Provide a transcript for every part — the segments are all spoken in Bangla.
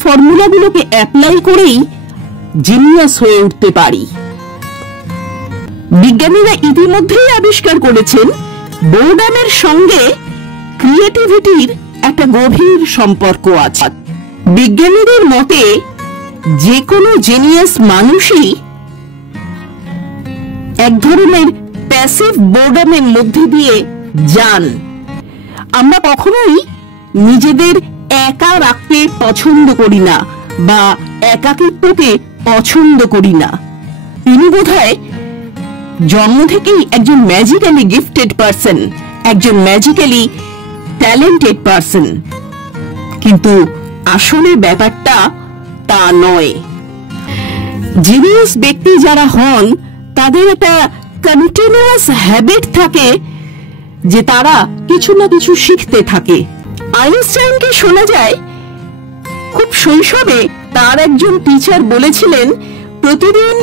ফর্মুলাগুলোকে অ্যাপ্লাই করেই জিনিয়াস হয়ে উঠতে পারি। বিজ্ঞানীরা ইতিমধ্যেই আবিষ্কার করেছেন বোর্ডামের সঙ্গে ক্রিয়েটিভিটির একটা গভীর সম্পর্ক আছে। বিজ্ঞানীদের মতে যে কোনো জিনিয়াস মানুষই এক ধরনের প্যাসিভ বোর্ডামের মধ্যে দিয়ে যান। আমরা কখনোই নিজেদের একা রাখতে পছন্দ করি না বা একাকিত্বকে পছন্দ করি না। তিনি বোধহয় জন্ম থেকেই একজন ম্যাজিক্যালি গিফটেড পারসন, একজন ম্যাজিক্যালি ট্যালেন্টেড পারসন, কিন্তু আসলে ব্যাপারটা তা নয়। জিনিয়াস ব্যক্তি যারা হন তাদের একটা কন্টিনিউয়াস হ্যাবিট থাকে যে তারা কিছু না কিছু শিখতে থাকে। আইনস্টাইনকে শোনা যায় খুব শৈশবে তার একজন টিচার বলেছিলেন প্রতিদিন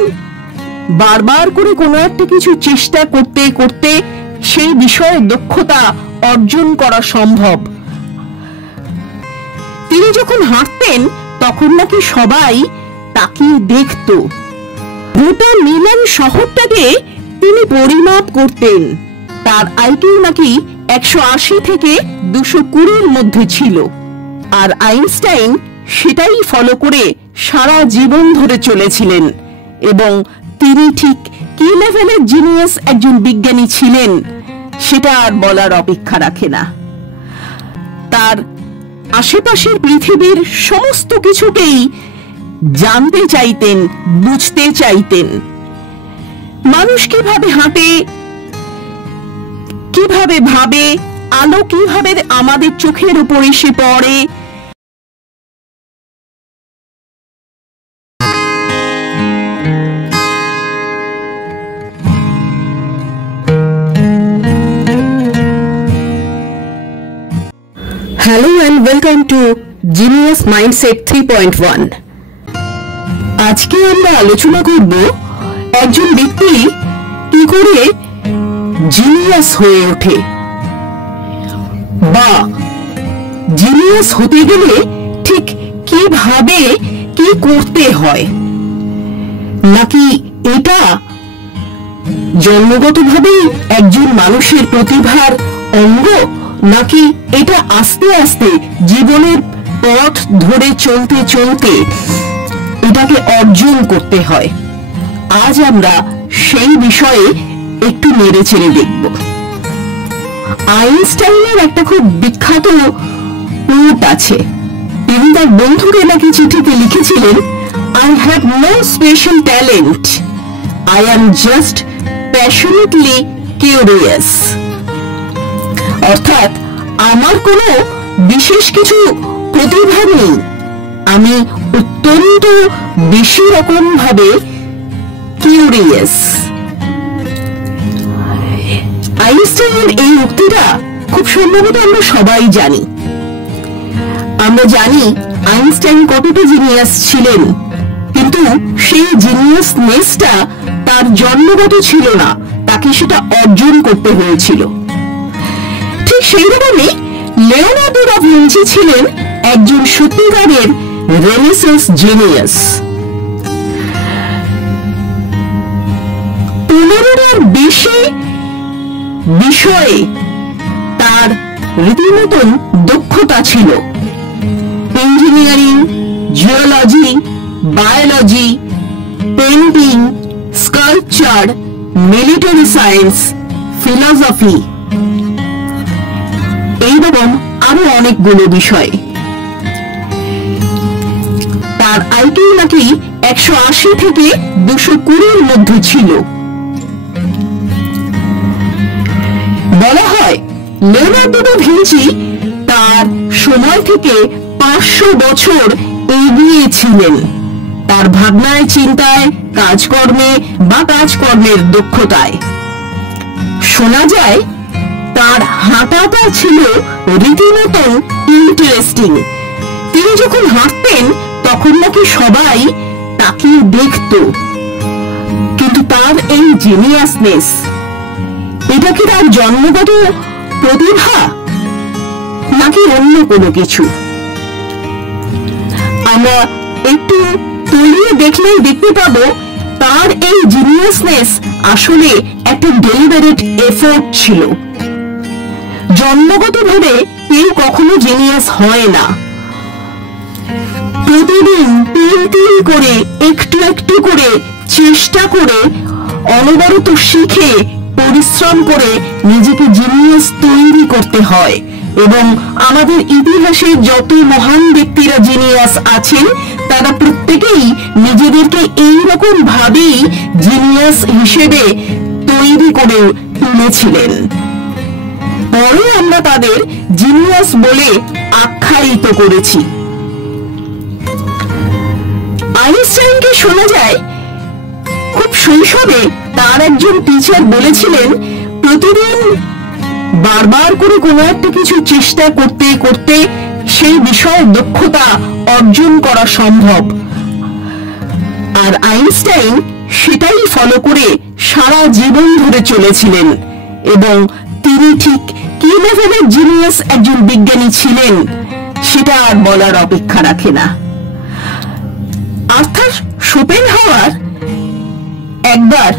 বারবার করে কোনো একটা কিছু চেষ্টা করতে করতে সেই বিষয়ে দক্ষতা অর্জন করা সম্ভব। তিনি যখন হাঁটতেন তখন নাকি সবাই তাকিয়ে দেখত। গোটা মিলান শহরটাকে তিনি পরিমাপ করতেন। তার আইকিউ নাকি 180 থেকে 220-র মধ্যে ছিল, আর আইনস্টাইন সেটাই ফলো করে সারা জীবন ধরে চলেছিলেন। এবং তিনি ঠিক কি লেভেলের জিনিয়াস একজন বিজ্ঞানী ছিলেন সেটা আর বলার অপেক্ষা রাখে না। তার আশেপাশের পৃথিবীর সমস্ত কিছুকেই জানতে চাইতেন, বুঝতে চাইতেন। মানুষ কিভাবে হাঁটে, কিভাবে ভাবে, আলো কিভাবে আমাদের চোখের উপর এসে পড়ে, hello and welcome to genius mindset 3.1। আজকে আমরা আলোচনা করব একজন ব্যক্তি কি করে জিনিয়াস হয়ে ওঠে, বা জিনিয়াস হতে গেলে ঠিক কিভাবে কি করতে হয়, নাকি এটা জন্মগতভাবেই একজন মানুষের প্রতিভার অঙ্গ, নাকি এটা আস্তে আস্তে জীবনের পথ ধরে চলতে চলতে এটাকে অর্জন করতে হয়। আজ আমরা সেই বিষয়ে একটু নেড়ে চেড়ে দেখব। আইনস্টাইনের একটা খুব বিখ্যাত কোট আছে। তিনি তার বন্ধুকে নাকি চিঠিতে লিখেছিলেন, I have no special talent, I am just passionately curious। অর্থাৎ আমার কোনো বিশেষ কিছু প্রতিভা নেই, আমি অত্যন্ত বেশি রকম ভাবে কিউরিয়াস। আইনস্টাইনের এই উক্তিটা খুব সম্ভবত আমরা সবাই জানি। আমরা জানি আইনস্টাইন কতটা জিনিয়াস ছিলেন, কিন্তু সেই জিনিয়াসনেসটা তার জন্মগত ছিল না, তাকে সেটা অর্জন করতে হয়েছিল। ঠিক সেই রকমই লিওনার্দো দা ভিঞ্চি ছিলেন একজন সত্যিকারের রেনেসাঁস জিনিয়াস। 15-এর বেশি বিষয়ে তার রীতিমতন দক্ষতা ছিল। Engineering, geology, biology, painting, sculpture, military science, philosophy, এইরকম আরো অনেকগুলো বিষয়। তার আইকিউ নাকি 180 থেকে 220-র মধ্যে ছিল। বলা হয় লিওনার্দো দা ভিঞ্চি তার সময় থেকে 500 বছর এগিয়ে ছিলেন তার ভাবনায়, চিন্তায়, কাজকর্মে বা কাজকর্মের দক্ষতায়। শোনা যায় তার হাঁটাটা ছিল রীতিমতন ইন্টারেস্টিং। তিনি যখন হাঁটতেন তখন নাকি সবাই তাকিয়ে দেখত। কিন্তু তার এই জিনিয়াসনেস, এটা কি তার জন্মগত প্রতিভা নাকি অন্য কোনো কিছু? আমরা একটু তলিয়ে দেখলেই দেখতে পাবো তার এই জিনিয়াসনেস আসলে একটা ডেলিবারেট এফোর্ট ছিল। জন্মগতভাবে কেউ কখনো জিনিয়াস হয় না, প্রতিদিন তিল তিল করে একটু একটু করে চেষ্টা করে অনবরত শিখে পরিশ্রম করে নিজেকে জিনিয়াস তৈরি করতে হয়। এবং আমাদের ইতিহাসে যত মহান ব্যক্তিরা জিনিয়াস আছেন তারা প্রত্যেকেই নিজেদেরকে এইরকম ভাবেই জিনিয়াস হিসেবে তৈরি করে তুলেছিলেন। পরে আমরা তাদের জিনিয়াস বলে আখ্যায়িত করেছি। আইনস্টাইনকে শোনা যায় খুব শৈশবে তার একজন টিচার বলেছিলেন, প্রতিদিন বারবার করে কোনো একটা কিছু চেষ্টা করতে করতে সেই বিষয়ে দক্ষতা অর্জন করা সম্ভব। আর আইনস্টাইন সেটাই ফলো করে সারা জীবন ধরে চলেছিলেন এবং তিনি ঠিক কি লেভেলের জিনিয়াস একজন বিজ্ঞানী ছিলেন সেটা আর বলার অপেক্ষা রাখে না। আর্থার শোপেনহাওয়ার একবার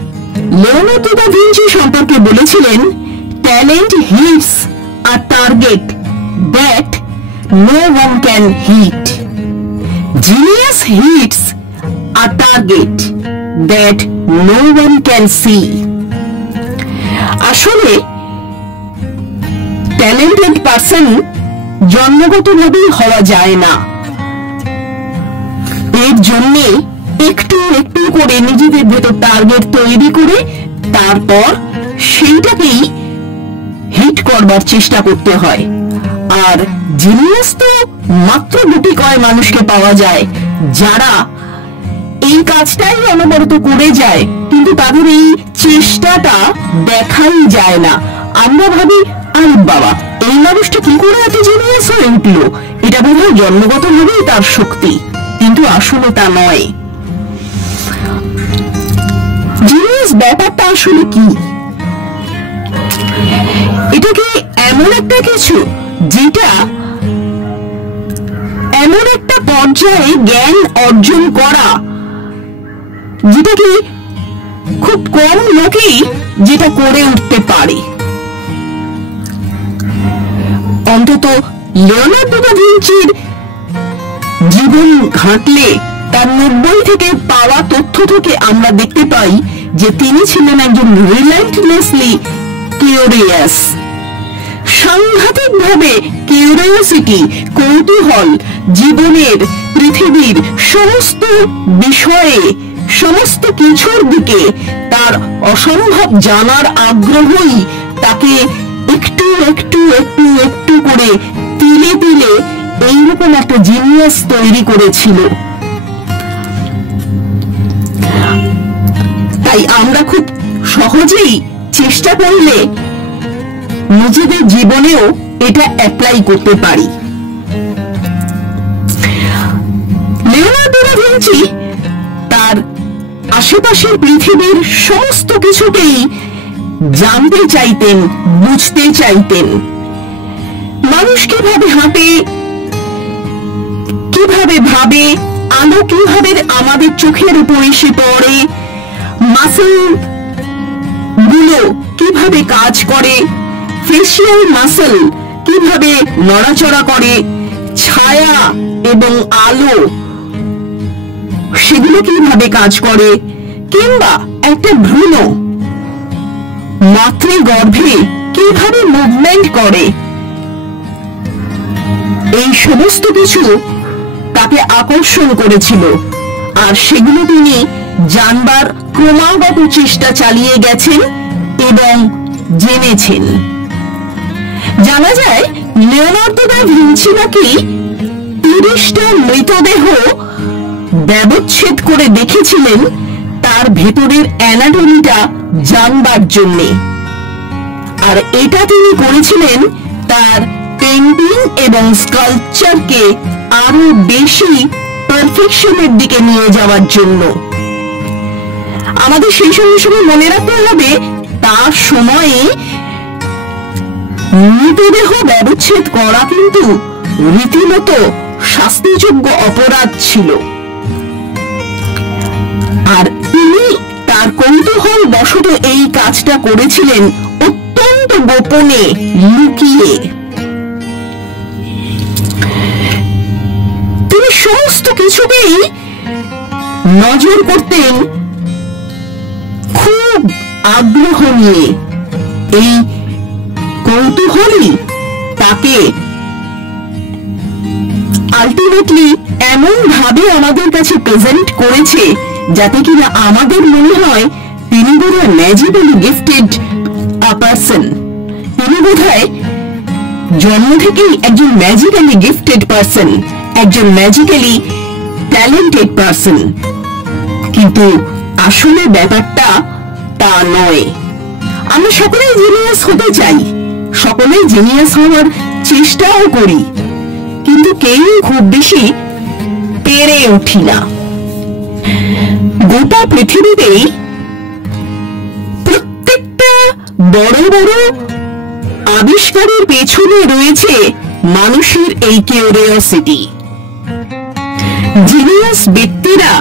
লিওনার্দো দা ভিঞ্চি সম্পর্কে বলেছিলেন, talent hits a target that no one can hit, genius hits a target that no one can see. আসলে ট্যালেন্টেড পারসন জন্মগতভাবেই হওয়া যায় না, এর জন্য একটু একটু করে নিজেদের ভেতর টার্গেট তৈরি করে তারপর সেইটাকেই হিট করবার চেষ্টা করতে হয়। আর জিনিয়াস তো মাত্র দুটি কয় মানুষকে পাওয়া যায় যারা এই কাজটাই অনবরত করে যায়, কিন্তু তাদের এই চেষ্টাটা দেখাই যায় না। আমরা ভাবি, আরে বাবা, এই মানুষটা কি করে এত জিনিয়াস হয়ে উঠলো, এটা বোধহয় জন্মগতভাবেই তার শক্তি, কিন্তু আসলে তা নয়। জিনিয়াস ব্যাপারটা আসলে কি? এটাকে এমন একটা কিছু যেটা এমন একটা পর্যায়ে জ্ঞান অর্জন করা যেটাকে খুব কম লোকেই যেটা করে উঠতে পারে। অন্তত লিওনার্দো দা ভিঞ্চির জীবন ঘাঁটলে তার 90 থেকে পাওয়া তথ্য থেকে আমরা দেখতে পাই যে তিনি ছিলেন একজন রিলেন্টলেসলি কিউরিয়াস, সাংঘাতিকভাবে কিউরিওসিটি, কৌতূহল, জীবনের পৃথিবীর সমস্ত বিষয়ে সমস্ত কিছুর দিকে তার অসম্ভব জানার আগ্রহই তাকে একটু একটু একটু একটু করে তিলে তিলে এইরকম একটা জিনিয়াস তৈরি করেছিল। তাই আমরা খুব সহজেই চেষ্টা করলে নিজেদের জীবনেও এটা অ্যাপ্লাই করতে পারি। লিওনার্দো দা ভিঞ্চি তার আশেপাশের পৃথিবীর সমস্ত কিছুকেই জানতে চাইতেন, বুঝতে চাইতেন। মানুষ কিভাবে হাঁটে, কিভাবে ভাবে, আলো কিভাবে আমাদের চোখের উপর এসে পড়ে, মাসল গুলো কিভাবে কাজ করে, ফেসিয়াল মাসল কিভাবে নড়াচড়া করে, ছায়া এবং আলো সেগুলো কিভাবে কাজ করে, কিংবা একটা ভ্রূণ মাতৃগর্ভে কিভাবে মুভমেন্ট করে, এই সমস্ত কিছু তাকে আকর্ষণ করেছিল। আর সেগুলো তিনি জানবার ক্রমাগত চেষ্টা চালিয়ে গেছেন এবং জেনেছেন। জানা যায় লিওনার্দো দা ভিঞ্চি নাকি 30টা মৃতদেহ ব্যবচ্ছেদ করে দেখেছিলেন তার ভেতরের অ্যানাটমিটা জানবার জন্যে। আর এটা তিনি করেছিলেন তার পেইন্টিং এবং স্কাল্পচারকে আরো বেশি পারফেকশনের দিকে নিয়ে যাওয়ার জন্য। আমাদের সেই সময় মনে রাখতে হবে তার সময়ে মৃতদেহ ব্যবচ্ছেদ করা কিন্তু রীতিমতো শাস্তিযোগ্য অপরাধ ছিল, আর তিনি তার কৌতূহল বশত এই কাজটা করেছিলেন অত্যন্ত গোপনে, লুকিয়ে। তিনি সমস্ত কিছুকেই নজর করতেন খুব আগ্রহ নিয়ে। এই কৌতূহলই তাকে আলটিমেটলি এমন ভাবে আমাদের কাছে প্রেজেন্ট করেছে যাতে কিনা আমাদের মনে হয় তিনি বোধহয় ম্যাজিক্যালি গিফটেড পারসন, তিনি বোধহয় জন্ম থেকেই একজন ম্যাজিক্যালি গিফটেড পারসন, একজন ম্যাজিক্যালি ট্যালেন্টেড পারসন। কিন্তু আসলে ব্যাপারটা তা নয়। আমরা সকলেই জিনিয়াস হতে চাই, সকলেই জিনিয়াস হওয়ার চেষ্টাও করি, কিন্তু কেউ খুব বেশি পেরে উঠি না। গোটা পৃথিবীতেই প্রত্যেকটা বড় বড় আবিষ্কারের পেছনে রয়েছে মানুষের এই কিউরিওসিটি। জিনিয়াস ব্যক্তিরা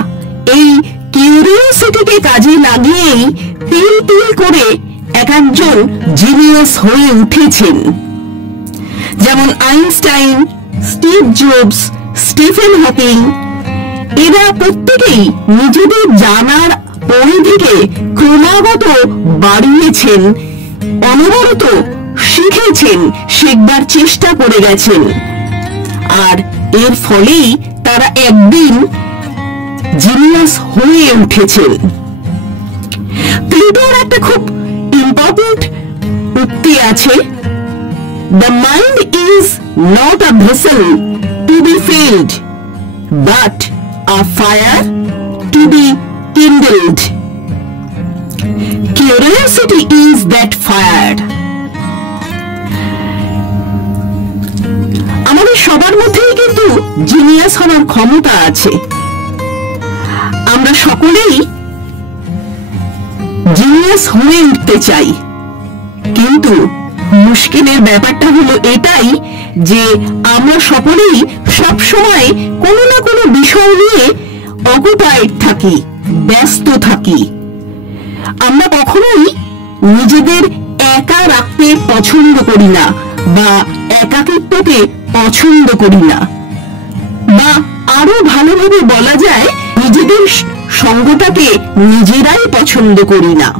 এই কিউরিওসিটিকে কাজে লাগিয়েই তিল তিল করে এক একজন জিনিয়াস হয়ে উঠেছেন। যেমন Einstein, Steve jobs, Stephen Hawking, এরা প্রত্যেকেই নিজেদের জানার পরিধিকে ক্রমাগত বাড়িয়েছেন, অনবরত শিখেছেন, শিখবার চেষ্টা করে গেছেন, আর এর ফলেই তারা একদিন জিনিয়াস হয়ে উঠেছেন। প্লেটোর একটা খুব ইম্পর্টেন্ট উক্তি আছে, The mind is not a vessel to be filled, but a fire to be kindled. Curiosity is that fire. আমাদের সবার মধ্যেই কিন্তু জিনিয়াস হওয়ার ক্ষমতা আছে। আমরা সকলেই জিনিয়াস হয়ে উঠতে চাই, কিন্তু মুশকিলের ব্যাপারটা হলো এটাই যে আমরা সকলেই সব সময় কোনো না কোনো বিষয় নিয়ে অকুপাইড থাকি, ব্যস্ত থাকি। আমরা কখনোই নিজেদের একা রাখতে পছন্দ করি না, বা একাকিত্বকে পছন্দ করি না, বা আরো ভালোভাবে বলা যায় নিজেদের সঙ্গটাকে নিজেরাই পছন্দ করি না।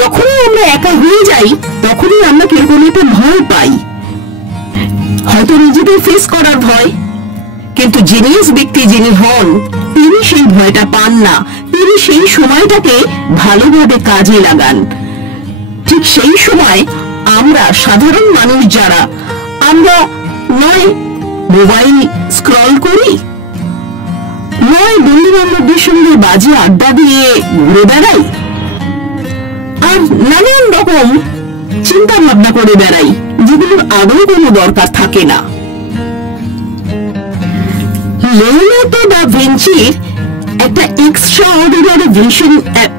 যখনই আমরা একা হয়ে যাই তখনই আমরা কিরকম একটা ভয় পাই, হয়তো নিজেদের ফেস করার ভয়। কিন্তু জিনিয়াস ব্যক্তি যিনি হন তিনি সেই ভয়টা পান না, তিনি সেই সময়টাকে ভালোভাবে কাজে লাগান। ঠিক সেই সময় আমরা সাধারণ মানুষ যারা, আমরা নয় মোবাইল স্ক্রল করি, নয় বন্ধু বান্ধবদের সঙ্গে বাজে আড্ডা দিয়ে ঘুরে বেড়াই, আর নানান রকম চিন্তা ভাবনা করে বেড়াই যেগুলোর আদৌ কোনো দরকার থাকে না। লিওনার্দো দা ভিঞ্চির একটা এক্সট্রাঅর্ডিনারি ভিশন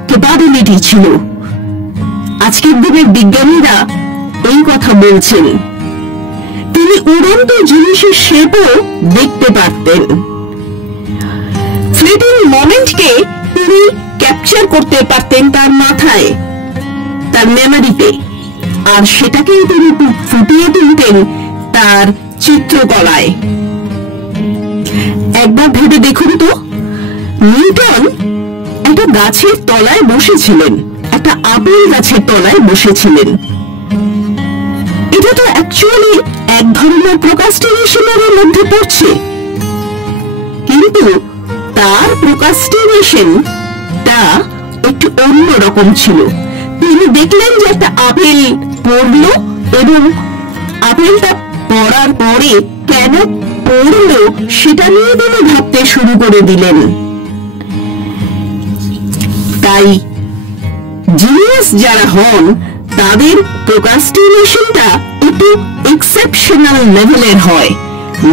ক্যাপাবিলিটি ছিল। আজকের দিনের বিজ্ঞানীরা এই কথা বলছেন। তিনি উড়ন্ত জিনিসের শেপও দেখতে পারতেন। ফ্লিটিং মোমেন্টকে তিনি ক্যাপচার করতে পারতেন তার মাথায়, তার মেমোরিতে, আর সেটাকেই তিনি ফুটিয়ে তুলতেন তার চিত্রকলায়। একবার ভেবে দেখুন তো, নিউটন একটা গাছের তলায় বসেছিলেন, একটা আপেল গাছের তলায় বসেছিলেন। এটা তো অ্যাকচুয়ালি এক ধরনের প্রোক্রাস্টিনেশনের মধ্যে পড়ছে, কিন্তু তার প্রোক্রাস্টিনেশনটা একটু অন্যরকম ছিল। তিনি দেখলেন যে একটা আপেল পড়লো, এবং আপেলটা পড়ার পরে কেন পড়লো সেটা নিয়ে তিনি ভাবতে শুরু করে দিলেন। তাই জিনিয়াস যারা হন তাদের প্রোক্রাস্টিনেশনটা একটু এক্সেপশনাল লেভেলের হয়।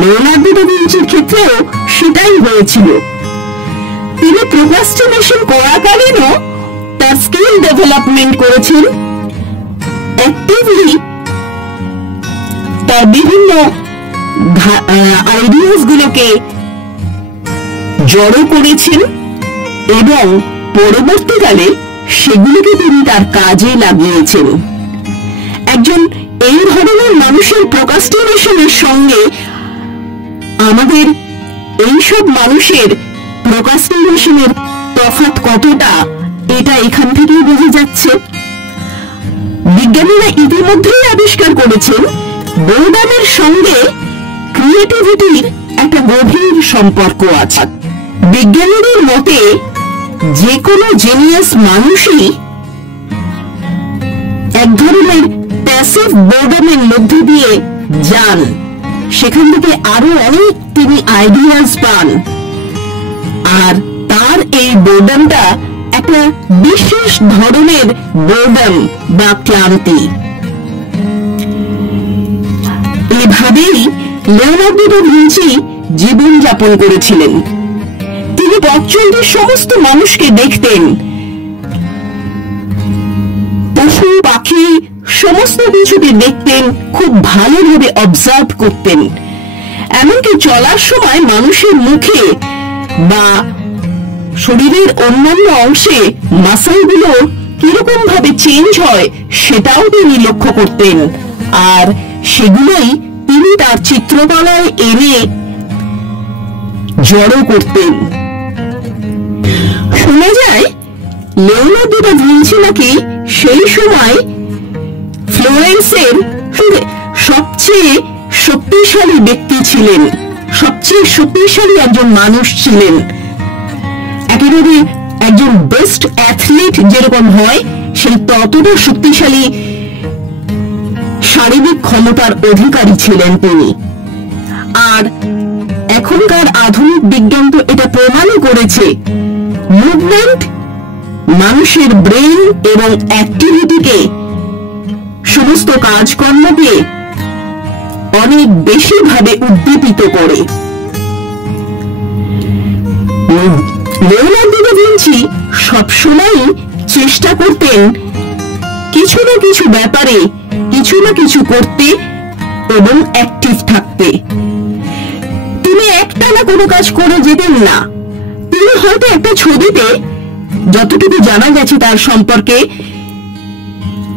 লিওনার্দো দা ভিঞ্চির ক্ষেত্রেও সেটাই হয়েছিল। তিনি প্রোক্রাস্টিনেশন করাকালীনও তার স্কিল ডেভেলপমেন্ট করেছেন, অ্যাক্টিভলি তার বিভিন্ন আইডিয়াস গুলোকে জড়ো করেছেন এবং পরবর্তীকালে সেগুলোকে তিনি তার কাজে লাগিয়েছেন। একজন এই ধরনের মানুষের প্রোক্রাস্টিনেশনের সঙ্গে আমাদের এইসব মানুষের প্রোক্রাস্টিনেশনের তফাৎ কতটা, এটা এখান থেকেই বোঝা যাচ্ছে। বিজ্ঞানীরা ইতিমধ্যেই আবিষ্কার করেছেন বোর্ডামের সঙ্গে ক্রিয়েটিভিটির একটা গভীর সম্পর্ক আছে। বিজ্ঞানীদের মতে যে কোনো জিনিয়াস মানুষই এক ধরনের প্যাসিভ বোর্ডামের মধ্যে দিয়ে যান, সেখান থেকে আরো অনেক তিনি আইডিয়াস পান, আর তার এই বোর্ডামটা একটা বিশেষ ধরনের বোর্ডাম বা ক্লান্তি। এভাবেই লিওনার্দো দা ভিঞ্চি জীবন যাপন করেছিলেন। তিনি পথচলতি সমস্ত মানুষকে দেখতেন, পশু পাখি সমস্ত কিছুকে দেখতেন, খুব ভালোভাবে অবজার্ভ করতেন। এমনকি চলার সময় মানুষের মুখে বা শরীরের অন্যান্য অংশে মাসলগুলো কিরকম ভাবে চেঞ্জ হয় সেটাও তিনি লক্ষ্য করতেন, আর সেগুলোই তিনি তার চিত্রকলায় এনে জড়ো করতেন। শোনা যায় লিওনার্দো দা ভিঞ্চি নাকি সেই সময় ফ্লোরেন্সের সবচেয়ে শক্তিশালী ব্যক্তি ছিলেন, সবচেয়ে শক্তিশালী একজন মানুষ ছিলেন। একেবারে একজন বেস্ট অ্যাথলিট যেরকম হয় সেই ততটা শক্তিশালী শারীরিক ক্ষমতার অধিকারী ছিলেন তিনি। আর এখনকার আধুনিক বিজ্ঞান তো এটা প্রমাণও করেছে, মুভমেন্ট মানুষের ব্রেন এবং অ্যাক্টিভিটিকে, সমস্ত কাজকর্মকে অনেক বেশি ভাবে উদ্দীপিত করে। লিওনার্দো দা ভিঞ্চি সবসময় চেষ্টা করতেন কিছু না কিছু ব্যাপারে কিছু না কিছু করতে এবং অ্যাক্টিভ থাকতে। তিনি একটানা কোনো কাজ করে যেতেন না। তিনি হয়তো একটা ছবিতে, যতটুকু জানা গেছে তার সম্পর্কে,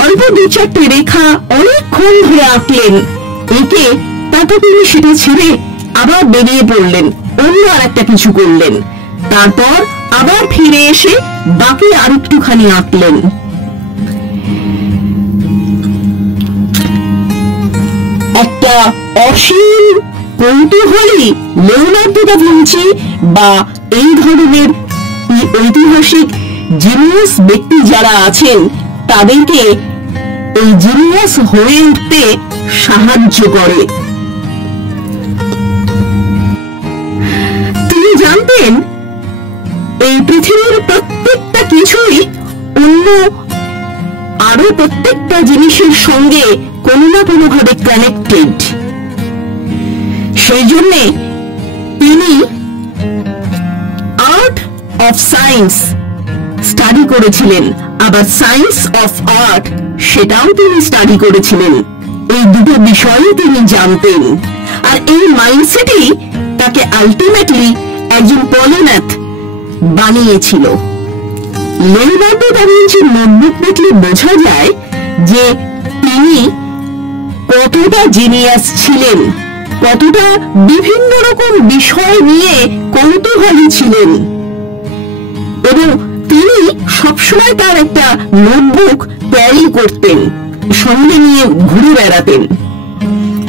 অল্প দু চারটে রেখা অনেকক্ষণ ধরে আঁকলেন, এঁকে তারপর তিনি সেটা ছেড়ে আবার বেরিয়ে পড়লেন, অন্য আর একটা কিছু করলেন, তারপর আবার ফিরে এসে বাকি আর একটুখানি আঁকলেন। একটা অসীম কৌতূহলী লিওনার্দো দা ভিঞ্চি বা এই ধরনের ঐতিহাসিক জিনিয়াস ব্যক্তি যারা আছেন তাদেরকে এই জিনিয়াস হয়ে উঠতে সাহায্য করে। তিনি জানতেন এই পৃথিবীর প্রত্যেকটা কিছুই অন্য আরো প্রত্যেকটা জিনিসের সঙ্গে কোনো না কোনো ভাবে কানেক্টেড। সেই জন্য তিনি আর্ট অফ সায়েন্স স্টাডি করেছিলেন, আবার সায়েন্স অফ আর্ট সেটাও তিনি স্টাডি করেছিলেন। এই দুটো বিষয়ই তিনি জানতেন, আর এই মাইন্ডসেটই তাকে আলটিমেটলি একজন পলিম্যাথ বানিয়েছিল। লিওনার্দো দা ভিঞ্চির নোটবুক দেখলে বোঝা যায় যে তিনি কতটা জিনিয়াস ছিলেন, কতটা বিভিন্ন রকম বিষয় নিয়ে কৌতূহলী ছিলেন, এবং তিনি সবসময় তার একটা নোটবুক ক্যারি করতেন, সঙ্গে নিয়ে ঘুরে বেড়াতেন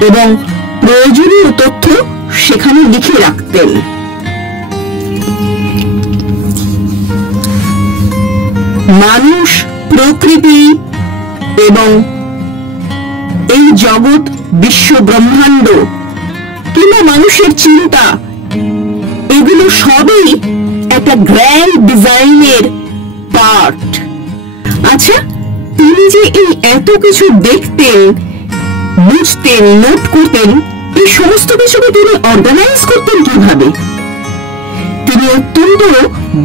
এবং প্রয়োজনীয় তথ্য সেখানে লিখে রাখতেন। মানুষ, প্রকৃতি এবং এই জগৎ, বিশ্ব ব্রহ্মাণ্ড কিংবা মানুষের চিন্তা, এগুলো সবই একটা গ্র্যান্ড ডিজাইনের পার্ট। আচ্ছা, তিনি যে এই এত কিছু দেখতেন, বুঝতেন, নোট করতেন, এই সমস্ত কিছুকে তিনি অর্গানাইজ করতেন কিভাবে? তিনি অত্যন্ত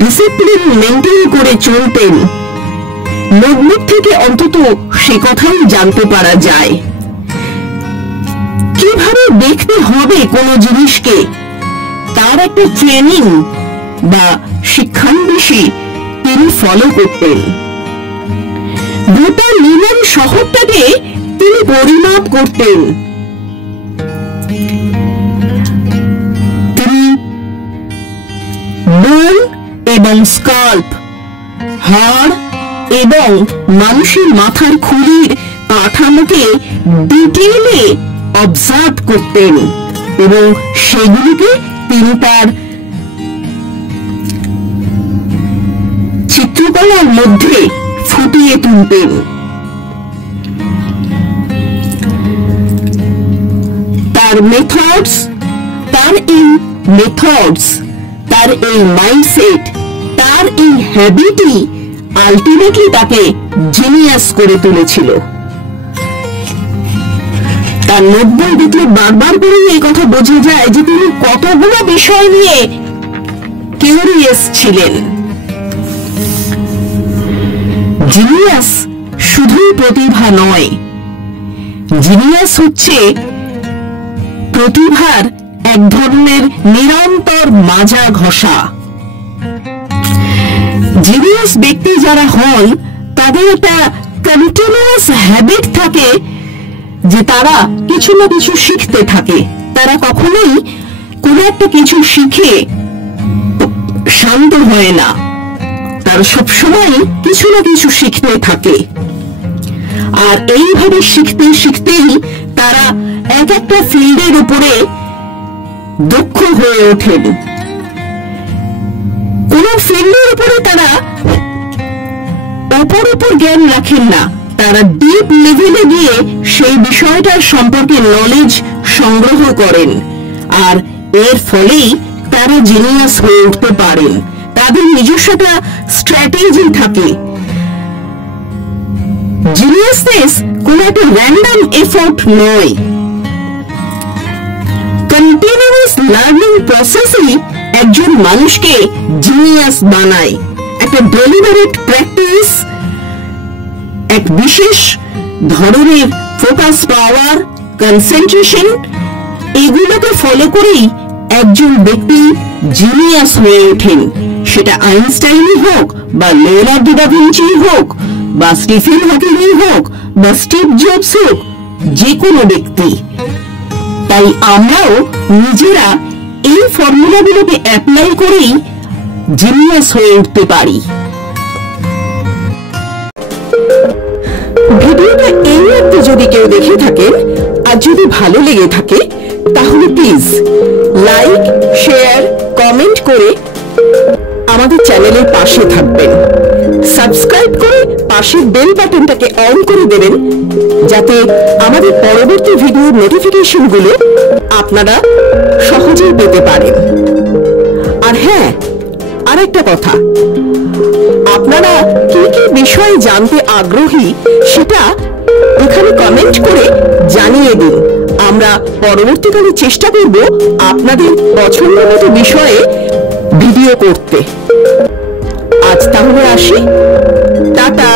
ডিসিপ্লিন মেনটেন করে চলতেন। নোটবুক থেকে অন্তত সে কথাই জানতে পারা যায়। কিভাবে দেখতে হবে কোনো জিনিসকে তার একটা ট্রেনিং বা শিক্ষানবিশি তিনি ফলো করতেন। গোটা মিলান শহরটাকে তিনি পরিমাপ করতেন। তিনি বোন এবং স্কাল্প, হাড় এবং মানুষের মাথার খুলির কাঠামোকে ডিটেইলে অবজার্ভ করতেন এবং সেগুলিকে তিনি তার চিত্রকলার মধ্যে ফুটিয়ে তুলতেন। তার মেথডস, তার এই মাইন্ডসেট, তার এই হ্যাবিটই আলটিমেটলি তাকে জিনিয়াস করে তুলেছিল। তার নোটবই দেখলে বারবার করে এই কথা বোঝা যায় যে তিনি কতগুলো বিষয় নিয়ে কিউরিয়াস ছিলেন। জিনিয়াস শুধুই প্রতিভা নয়, জিনিয়াস হচ্ছে প্রতিভার এক ধরনের নিরন্তর মাজা ঘষা। জিনিয়াস ব্যক্তি যারা হন তাদের একটা কন্টিনিউয়াস হ্যাবিট থাকে যে তারা কিছু না কিছু শিখতে থাকে। তারা কখনোই কোনো একটা কিছু শিখে শান্ত হয় না, তারা সবসময় কিছু না কিছু শিখতে থাকে। আর এইভাবে শিখতে শিখতেই তারা এক একটা ফিল্ডের উপরে দক্ষ হয়ে ওঠেন। কোন ফিল্ডের উপরে তারা অপর জ্ঞান রাখেন না, তারা ডিপ লেভেলে গিয়ে সেই বিষয়টার সম্পর্কে নলেজ সংগ্রহ করেন, আর এর ফলেই তারা জিনিয়াস হয়ে উঠতে পারেন। তাদের নিজস্ব একটা স্ট্র্যাটেজি থাকে। জিনিয়াসনেস কোন একটা র্যান্ডম এফোর্ট নয়, কন্টিনিউয়াস লার্নিং প্রসেসই একজন মানুষকে জিনিয়াস বানায়। একটা ডেলিবারেট প্র্যাকটিস, এক বিশেষ ধরনের ফোকাস পাওয়ার, কনসেন্ট্রেশন, এগুলোকে ফলো করেই একজন ব্যক্তি জিনিয়াস হয়ে ওঠেন। সেটা আইনস্টাইনই হোক বা লিওনার্দো দা ভিঞ্চি হোক বা স্টিফেন হকিংই হোক বা স্টিভ জবস হোক, যে কোনো ব্যক্তি। তাই আমরাও নিজেরা এই ফর্মুলাগুলোকে অ্যাপ্লাই করেই জিনিয়াস হয়ে উঠতে পারি। ভিডিওটা এই অবধি যদি কেউ দেখে থাকেন আর যদি ভালো লেগে থাকে তাহলে প্লিজ লাইক, শেয়ার, কমেন্ট করে আমাদের চ্যানেলের পাশে থাকবেন। সাবস্ক্রাইব করে পাশের বেল বাটনটাকে অন করে দেবেন যাতে আমাদের পরবর্তী ভিডিওর নোটিফিকেশনগুলো আপনারা সহজেই পেতে পারেন। আর হ্যাঁ, আরেকটা কথা, আপনারা কি কি বিষয়ে জানতে আগ্রহী সেটা এখানে কমেন্ট করে জানিয়ে দিন। আমরা পরবর্তীকালে চেষ্টা করব আপনাদের পছন্দ মতো বিষয়ে ভিডিও করতে। আজ তাহলে আসি, টাটা।